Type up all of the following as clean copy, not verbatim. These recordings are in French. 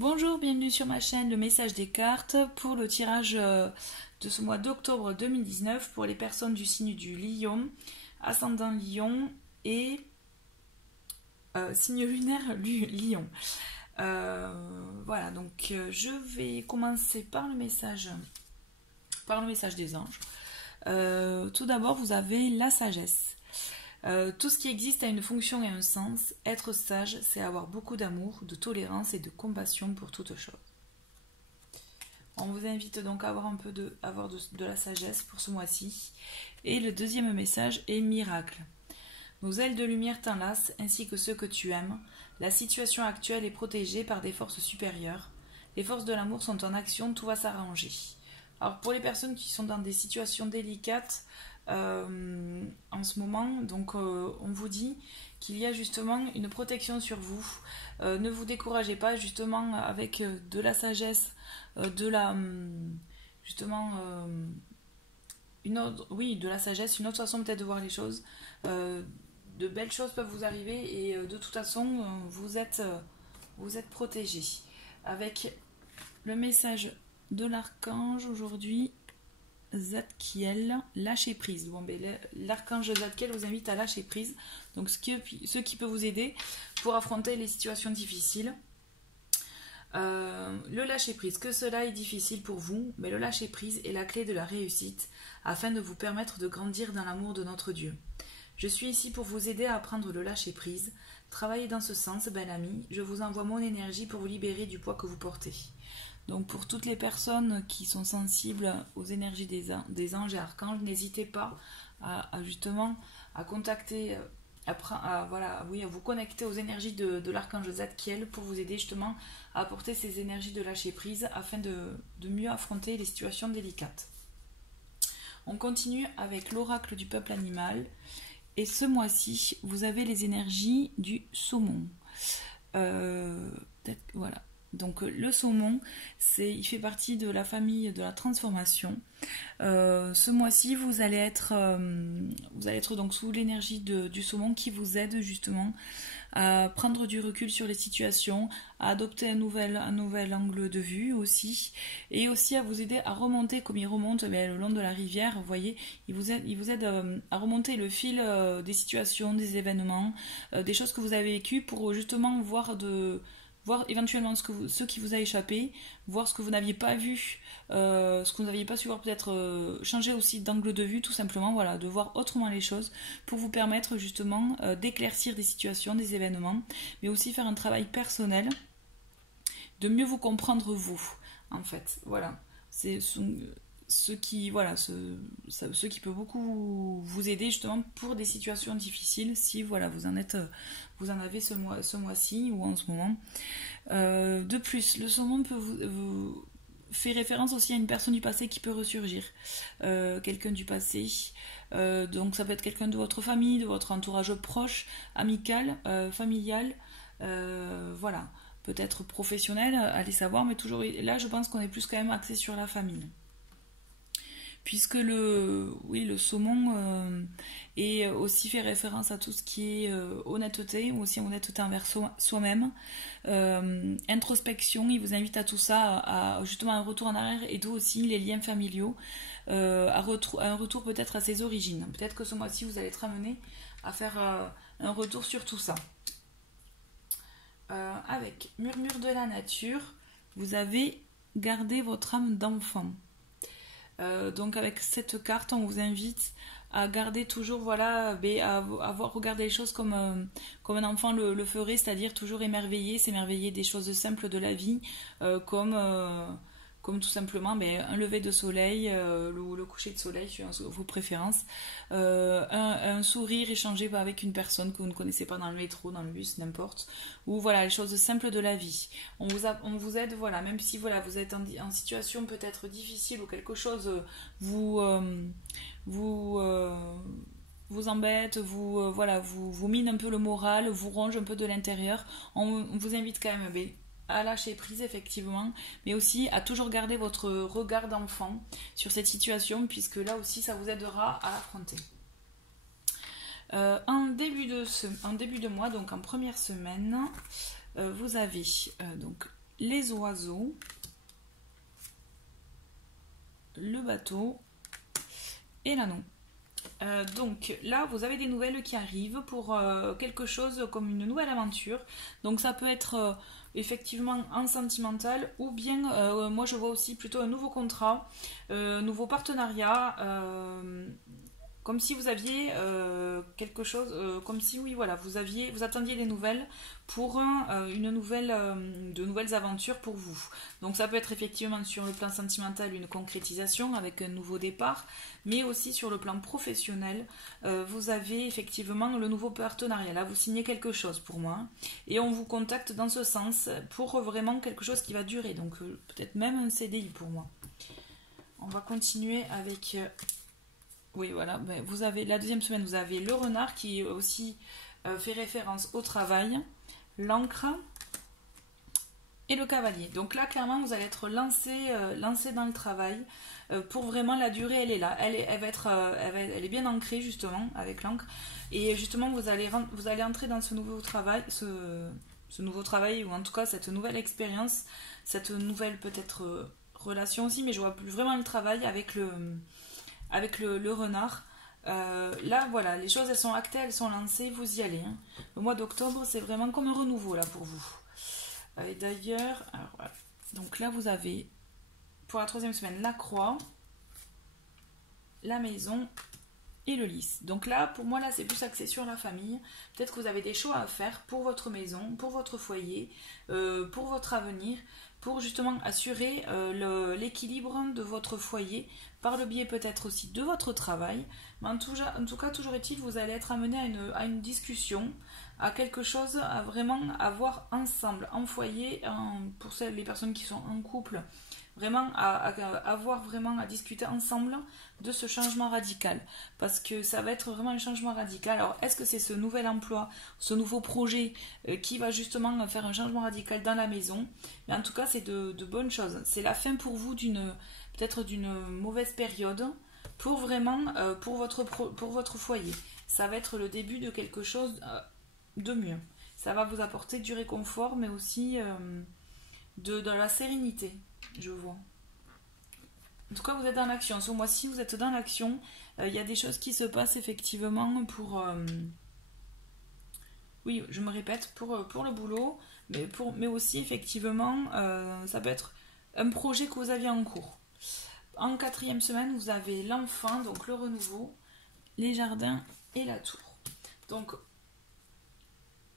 Bonjour, bienvenue sur ma chaîne Le Message des Cartes pour le tirage de ce mois d'octobre 2019 pour les personnes du signe du Lion, ascendant Lion et signe lunaire Lion. Voilà, donc je vais commencer par le message des anges. Tout d'abord, vous avez la sagesse. Tout ce qui existe a une fonction et un sens. Être sage, c'est avoir beaucoup d'amour, de tolérance et de compassion pour toute chose. On vous invite donc à avoir un peu de la sagesse pour ce mois-ci. Et le deuxième message est miracle. Nos ailes de lumière t'enlacent, ainsi que ceux que tu aimes. La situation actuelle est protégée par des forces supérieures. Les forces de l'amour sont en action, tout va s'arranger. Alors pour les personnes qui sont dans des situations délicates, en ce moment, donc on vous dit qu'il y a justement une protection sur vous. Ne vous découragez pas, justement avec de la sagesse, de la de la sagesse, une autre façon peut-être de voir les choses. De belles choses peuvent vous arriver et de toute façon vous êtes protégé. Avec le message de l'archange aujourd'hui, Zadkiel, lâcher prise. Bon, ben, l'archange Zadkiel vous invite à lâcher prise. Donc ce qui peut vous aider pour affronter les situations difficiles. Le lâcher prise, que cela est difficile pour vous, mais le lâcher prise est la clé de la réussite afin de vous permettre de grandir dans l'amour de notre Dieu. Je suis ici pour vous aider à apprendre le lâcher prise. Travaillez dans ce sens, bel ami. Je vous envoie mon énergie pour vous libérer du poids que vous portez. Donc pour toutes les personnes qui sont sensibles aux énergies des anges et archanges, n'hésitez pas à contacter, à vous connecter aux énergies de l'archange Zadkiel pour vous aider justement à apporter ces énergies de lâcher prise afin de mieux affronter les situations délicates. On continue avec l'oracle du peuple animal. Et ce mois-ci, vous avez les énergies du saumon. Voilà. Donc le saumon, il fait partie de la famille de la transformation. Ce mois-ci, vous allez être donc sous l'énergie du saumon qui vous aide justement à prendre du recul sur les situations, à adopter un nouvel angle de vue aussi, et aussi à vous aider à remonter comme il remonte le long de la rivière. Vous voyez, il vous aide à remonter le fil des situations, des événements, des choses que vous avez vécues pour justement voir éventuellement ce qui vous a échappé, voir ce que vous n'aviez pas vu, ce que vous n'aviez pas su voir, peut-être changer aussi d'angle de vue tout simplement, voilà, de voir autrement les choses pour vous permettre justement d'éclaircir des situations, des événements, mais aussi faire un travail personnel, de mieux vous comprendre vous, en fait, voilà. C'est ce qui peut beaucoup vous aider justement pour des situations difficiles si vous en avez ce mois-ci ou en ce moment. De plus, le saumon peut vous fait référence aussi à une personne du passé qui peut ressurgir, quelqu'un du passé, donc ça peut être quelqu'un de votre famille, de votre entourage proche, amical, familial, voilà, peut-être professionnel, allez savoir, mais toujours là je pense qu'on est plus quand même axé sur la famille. Puisque le saumon est aussi fait référence à tout ce qui est honnêteté, ou aussi honnêteté envers soi-même, introspection, il vous invite à tout ça, à justement un retour en arrière, et d'où aussi les liens familiaux, à un retour peut-être à ses origines. Peut-être que ce mois-ci vous allez être amené à faire un retour sur tout ça. Avec Murmure de la nature, vous avez gardé votre âme d'enfant. Donc avec cette carte, on vous invite à garder toujours, à regarder les choses comme un enfant le ferait, c'est-à-dire toujours s'émerveiller des choses simples de la vie, comme tout simplement un lever de soleil, le coucher de soleil, suivant vos préférences, un sourire échangé avec une personne que vous ne connaissez pas dans le métro, dans le bus, n'importe, ou voilà, les choses simples de la vie. On vous aide, voilà, même si voilà, vous êtes en situation peut-être difficile ou quelque chose vous embête, vous mine un peu le moral, vous ronge un peu de l'intérieur, on vous invite quand même à lâcher prise effectivement, mais aussi à toujours garder votre regard d'enfant sur cette situation, puisque là aussi ça vous aidera à l'affronter. En début de mois, donc en première semaine, vous avez donc les oiseaux, le bateau et l'anneau. Donc là, vous avez des nouvelles qui arrivent pour quelque chose comme une nouvelle aventure. Donc ça peut être effectivement en sentimental ou bien, moi je vois aussi plutôt un nouveau contrat, nouveau partenariat. Comme si vous aviez quelque chose, comme si oui voilà, vous attendiez des nouvelles pour de nouvelles aventures pour vous. Donc ça peut être effectivement sur le plan sentimental une concrétisation avec un nouveau départ, mais aussi sur le plan professionnel, vous avez effectivement le nouveau partenariat. Là vous signez quelque chose pour moi, et on vous contacte dans ce sens pour vraiment quelque chose qui va durer. Donc peut-être même un CDI pour moi. On va continuer avec oui, voilà. Vous avez la deuxième semaine, vous avez le renard qui aussi fait référence au travail, l'encre et le cavalier. Donc là, clairement, vous allez être lancé dans le travail. Pour vraiment la durée, elle est là. Elle est bien ancrée justement avec l'encre. Et justement, vous allez entrer dans ce nouveau travail, ce nouveau travail, ou en tout cas cette nouvelle expérience, cette nouvelle peut-être relation aussi, mais je vois plus vraiment le travail avec le renard. Là voilà, les choses elles sont actées, elles sont lancées, vous y allez. Le mois d'octobre c'est vraiment comme un renouveau là pour vous. Et d'ailleurs, voilà. Donc là vous avez pour la troisième semaine la croix, la maison et le lys. Donc là pour moi là c'est plus axé sur la famille. Peut-être que vous avez des choix à faire pour votre maison, pour votre foyer, pour votre avenir, pour justement assurer l'équilibre de votre foyer par le biais peut-être aussi de votre travail. Mais en tout cas, toujours est-il, vous allez être amené à une discussion, à quelque chose à vraiment avoir ensemble, en foyer, pour les personnes qui sont en couple, vraiment avoir vraiment à discuter ensemble de ce changement radical. Parce que ça va être vraiment un changement radical. Alors, est-ce que c'est ce nouvel emploi, ce nouveau projet qui va justement faire un changement radical dans la maison? Mais en tout cas, c'est de bonnes choses. C'est la fin pour vous peut-être d'une mauvaise période pour vraiment pour votre foyer. Ça va être le début de quelque chose de mieux. Ça va vous apporter du réconfort, mais aussi de la sérénité, je vois. En tout cas, vous êtes dans l'action. Ce mois-ci, vous êtes dans l'action. Il y a des choses qui se passent effectivement pour... oui, je me répète, pour le boulot, mais aussi effectivement, ça peut être un projet que vous aviez en cours. En quatrième semaine, vous avez l'enfant, donc le renouveau, les jardins et la tour. Donc,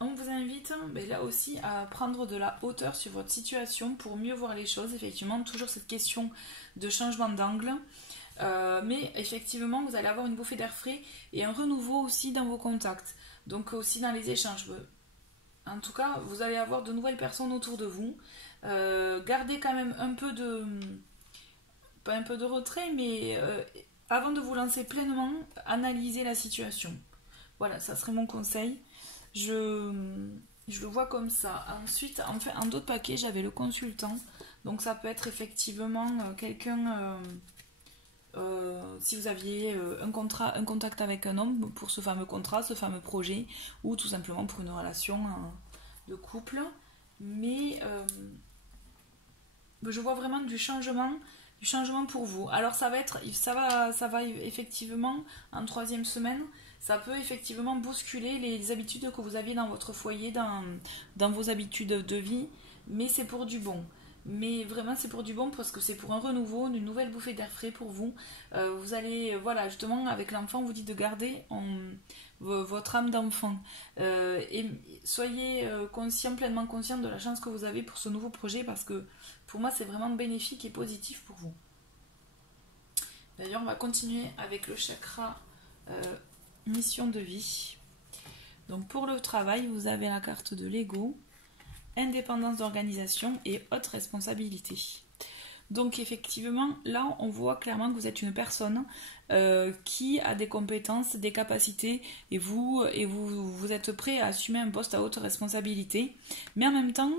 on vous invite là aussi à prendre de la hauteur sur votre situation pour mieux voir les choses. Effectivement, toujours cette question de changement d'angle. Mais effectivement, vous allez avoir une bouffée d'air frais et un renouveau aussi dans vos contacts. Donc aussi dans les échanges. En tout cas, vous allez avoir de nouvelles personnes autour de vous. Gardez quand même un peu de... pas un peu de retrait, mais avant de vous lancer pleinement, analysez la situation. Voilà, ça serait mon conseil. Je le vois comme ça. Ensuite, en d'autres paquets, j'avais le consultant. Donc ça peut être effectivement quelqu'un... si vous aviez un contact avec un homme pour ce fameux contrat, ce fameux projet, ou tout simplement pour une relation de couple. Mais je vois vraiment du changement pour vous. Alors ça va effectivement en troisième semaine, ça peut effectivement bousculer les habitudes que vous aviez dans votre foyer, dans vos habitudes de vie, mais c'est pour du bon. Mais vraiment c'est pour du bon parce que c'est pour un renouveau, une nouvelle bouffée d'air frais pour vous. Vous allez, voilà, justement avec l'enfant, on vous dit de garder votre âme d'enfant. Et soyez pleinement conscient de la chance que vous avez pour ce nouveau projet parce que pour moi c'est vraiment bénéfique et positif pour vous. D'ailleurs on va continuer avec le chakra mission de vie. Donc pour le travail, vous avez la carte de l'ego, indépendance d'organisation et haute responsabilité. Donc effectivement, là on voit clairement que vous êtes une personne qui a des compétences, des capacités et vous êtes prêt à assumer un poste à haute responsabilité, mais en même temps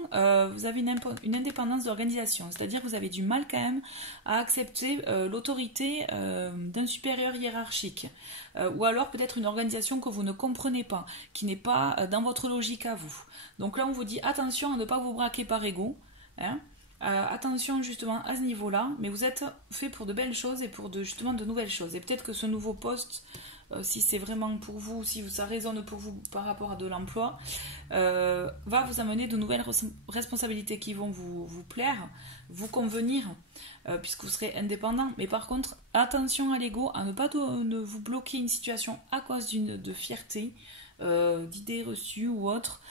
vous avez une indépendance d'organisation, c'est-à-dire que vous avez du mal quand même à accepter l'autorité d'un supérieur hiérarchique ou alors peut-être une organisation que vous ne comprenez pas, qui n'est pas dans votre logique à vous. Donc là on vous dit attention à ne pas vous braquer par ego. Hein. Attention justement à ce niveau-là, mais vous êtes fait pour de belles choses et pour justement de nouvelles choses. Et peut-être que ce nouveau poste, si c'est vraiment pour vous, si ça résonne pour vous par rapport à de l'emploi, va vous amener de nouvelles responsabilités qui vont vous plaire, vous convenir, puisque vous serez indépendant. Mais par contre, attention à l'ego, à ne pas ne vous bloquer une situation à cause de fierté, d'idées reçues ou autre.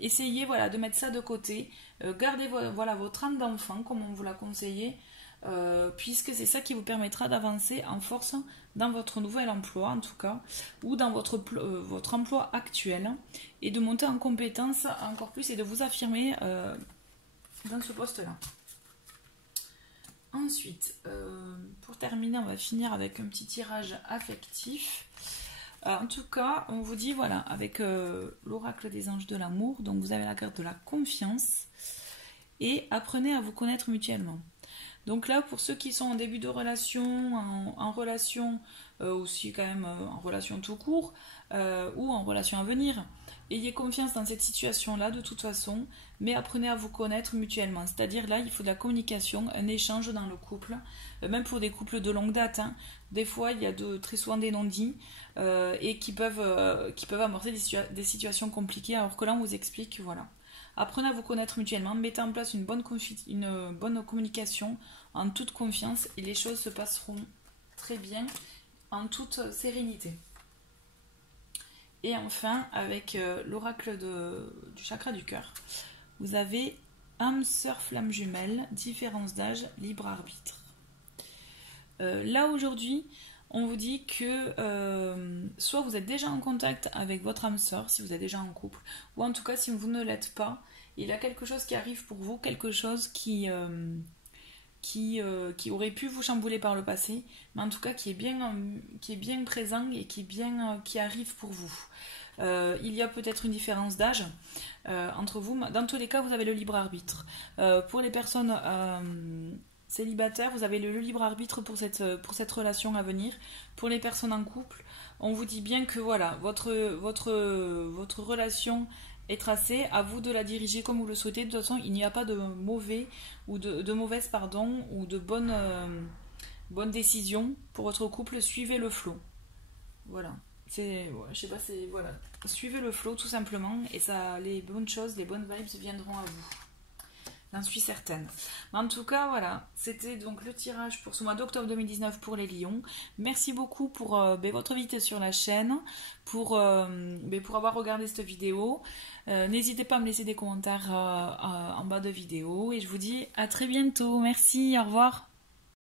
Essayez voilà, de mettre ça de côté. Gardez votre âme d'enfant, comme on vous l'a conseillé, puisque c'est ça qui vous permettra d'avancer en force dans votre nouvel emploi, en tout cas, ou dans votre emploi actuel, et de monter en compétence encore plus et de vous affirmer dans ce poste-là. Ensuite, pour terminer, on va finir avec un petit tirage affectif. En tout cas, on vous dit, voilà, avec l'oracle des anges de l'amour, donc vous avez la carte de la confiance, et apprenez à vous connaître mutuellement. Donc là, pour ceux qui sont en début de relation, en relation, aussi quand même en relation tout court, ou en relation à venir, ayez confiance dans cette situation-là de toute façon, mais apprenez à vous connaître mutuellement. C'est-à-dire là, il faut de la communication, un échange dans le couple, même pour des couples de longue date. Hein. Des fois, il y a très souvent des non-dits et qui peuvent amorcer des situations compliquées, alors que là, on vous explique, voilà. Apprenez à vous connaître mutuellement, mettez en place une bonne communication en toute confiance et les choses se passeront très bien en toute sérénité. Et enfin, avec l'oracle du chakra du cœur, vous avez âme, sœur, flamme jumelle, différence d'âge, libre arbitre. Là aujourd'hui, on vous dit que soit vous êtes déjà en contact avec votre âme sœur, si vous êtes déjà en couple, ou en tout cas si vous ne l'êtes pas, il y a quelque chose qui arrive pour vous, quelque chose qui aurait pu vous chambouler par le passé, mais en tout cas qui est bien présent et qui arrive pour vous. Il y a peut-être une différence d'âge entre vous. Dans tous les cas, vous avez le libre arbitre. Pour les personnes célibataires, vous avez le libre arbitre pour cette relation à venir. Pour les personnes en couple, on vous dit bien que voilà, votre relation est tracée, à vous de la diriger comme vous le souhaitez. De toute façon, il n'y a pas de mauvais ou de mauvaise ou de bonne décision pour votre couple. Suivez le flot. Voilà. Je sais pas, voilà. Suivez le flow tout simplement et les bonnes choses, les bonnes vibes viendront à vous. J'en suis certaine. Mais en tout cas, voilà, c'était donc le tirage pour ce mois d'octobre 2019 pour les lions. Merci beaucoup pour votre visite sur la chaîne, pour avoir regardé cette vidéo. N'hésitez pas à me laisser des commentaires en bas de vidéo et je vous dis à très bientôt. Merci, au revoir.